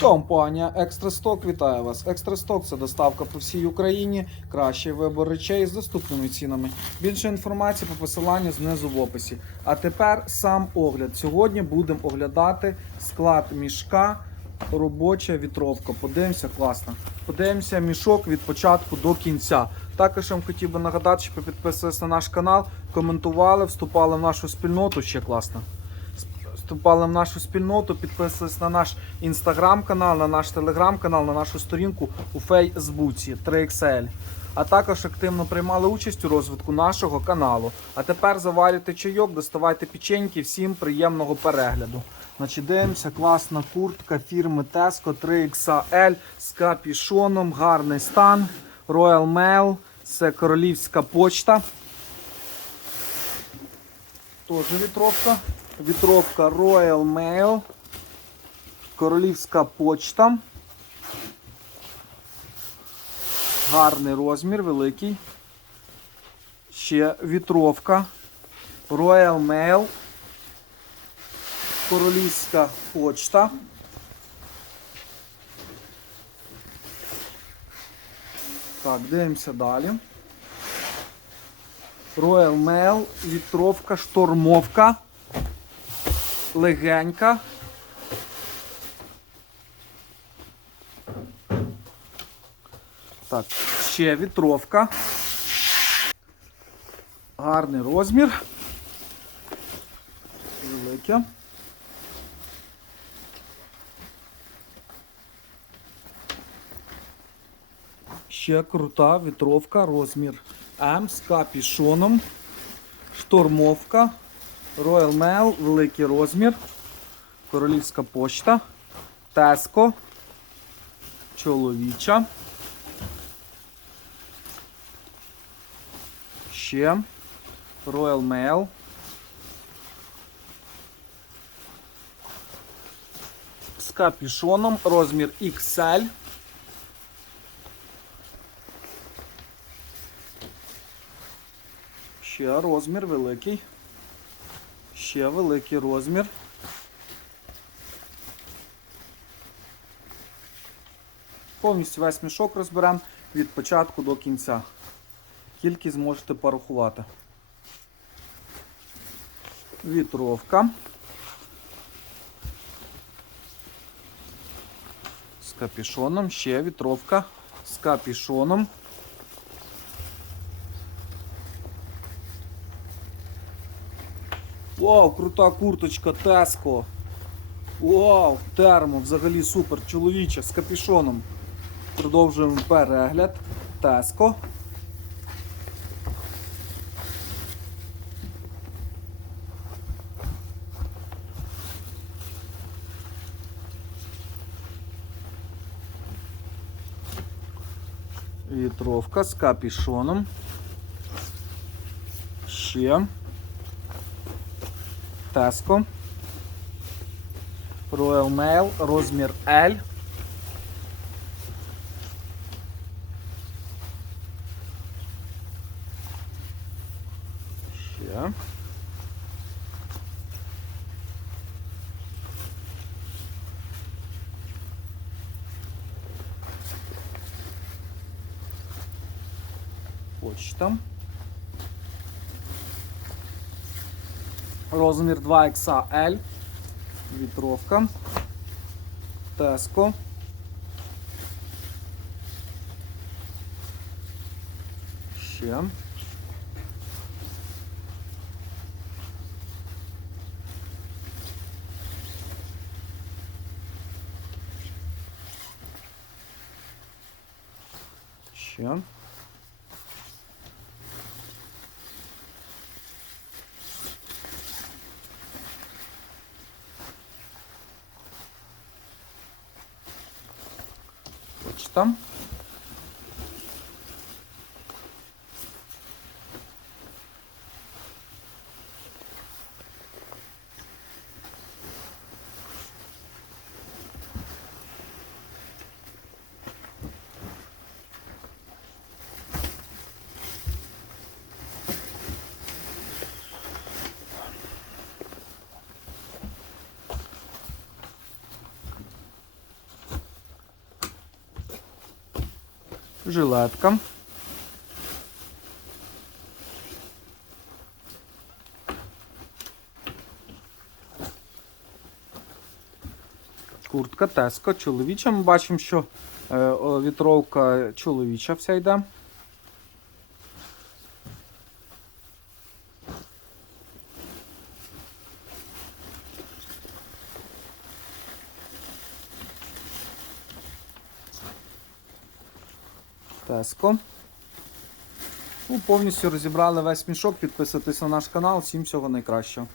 Компанія Екстрасток вітає вас. Екстрасток це доставка по всій Україні, кращий вибор речей з доступними цінами. Більше інформації по посиланню знизу в описі. А тепер сам огляд. Сьогодні будемо оглядати склад мішка, робоча вітровка. Подивимося, класно. Подивимося мішок від початку до кінця. Також вам хотів би нагадати, ви підписувалися на наш канал, коментували, вступали в нашу спільноту. Ще класно вступали в нашу спільноту, підписувались на наш інстаграм-канал, на наш телеграм-канал, на нашу сторінку у Фейсбуці 3XL. А також активно приймали участь у розвитку нашого каналу. А тепер заварюйте чайок, доставайте печеньки, всім приємного перегляду. Значить, дивимося, класна куртка фірми Tesco 3XL з капішоном, гарний стан. Royal Mail, це королівська почта. Теж вітровка. Вітровка Royal Mail. Королівська почта. Гарний розмір, великий. Ще вітровка. Royal Mail. Королівська почта. Так, дивимося далі. Royal Mail, вітровка, штормовка легенька. Так, ще вітровка. Гарний розмір. Велике. Ще крута вітровка, розмір М з капішоном, штормовка. Royal Mail, великий розмір, королівська почта, Tesco, чоловіча. Ще Royal Mail. З капюшоном, розмір XL. Ще розмір великий. Ще великий розмір. Повністю весь мішок розберемо від початку до кінця. Кількість зможете порахувати. Вітровка. З капішоном. Ще вітровка з капішоном. Вау, крута курточка Теско. Вау, термо, взагалі супер, чоловіча з капюшоном. Продовжуємо перегляд. Теско. Вітровка з капюшоном. Ще. Tesco. Royal Mail, розмір L. Ще. Почта. Розмір 2XL. Вітровка. Теско. Ще. Ще. Почта. Жилетка. Куртка Теско, чоловіча. Ми бачимо, що е, вітровка чоловіча вся йде. Теско. Ну, повністю розібрали весь мішок. Підписуйтесь на наш канал. Всім всього найкращого.